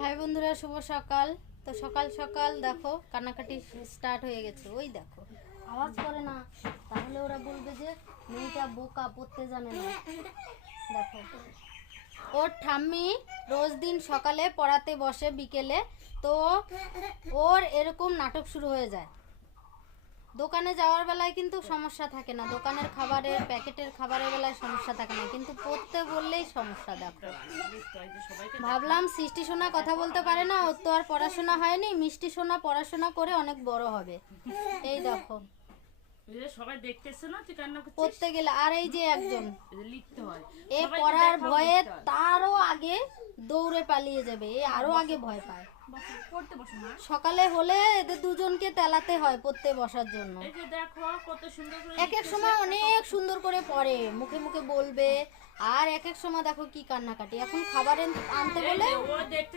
High বন্ধুরা, শুভ সকাল। তো সকাল সকাল দেখো কান্নাকাটি স্টার্ট হয়ে গেছে। ওই দেখো আওয়াজ করে না, তাহলে ওরা বলবে যে মেয়েটা বোকা, পড়তে জানে না। দেখো ওর ঠাম্মি রোজ দিন সকালে পড়াতে বসে বিকেলে, তো ওর এরকম নাটক শুরু হয়ে যায়। দোকানে যাওয়ার বেলায় কিন্তু সমস্যা থাকে না, দোকানের খাবারের প্যাকেটের খাবারের বেলায় সমস্যা থাকে না, কিন্তু পড়তে বললেই সমস্যা। দেখো ভাবলাম সৃষ্টি সোনা কথা বলতে পারে না, ওর তো আর পড়াশোনা হয়নি, মিষ্টি সোনা পড়াশোনা করে অনেক বড় হবে। এই দেখো সবাই দেখতেছে না তুই কান্না করছিস, পড়তে গেলে আর এই যে একজন লিখতে হয় এ পড়ার ভয়ে তারও আগে দৌড়ে পালিয়ে যাবে, এ আরো আগে ভয় পায়। পড়তে বসো না। সকালে হলে এদের দুজনকে তেলাতে হয় পড়তে বসার জন্য। এই যে দেখো কত সুন্দর করে এক এক সময় অনেক সুন্দর করে পড়ে, মুখে মুখে বলবে, আর এক এক সময় দেখো কি কান্নাকাটি। এখন খাবার আনতে বলে ও দেখতে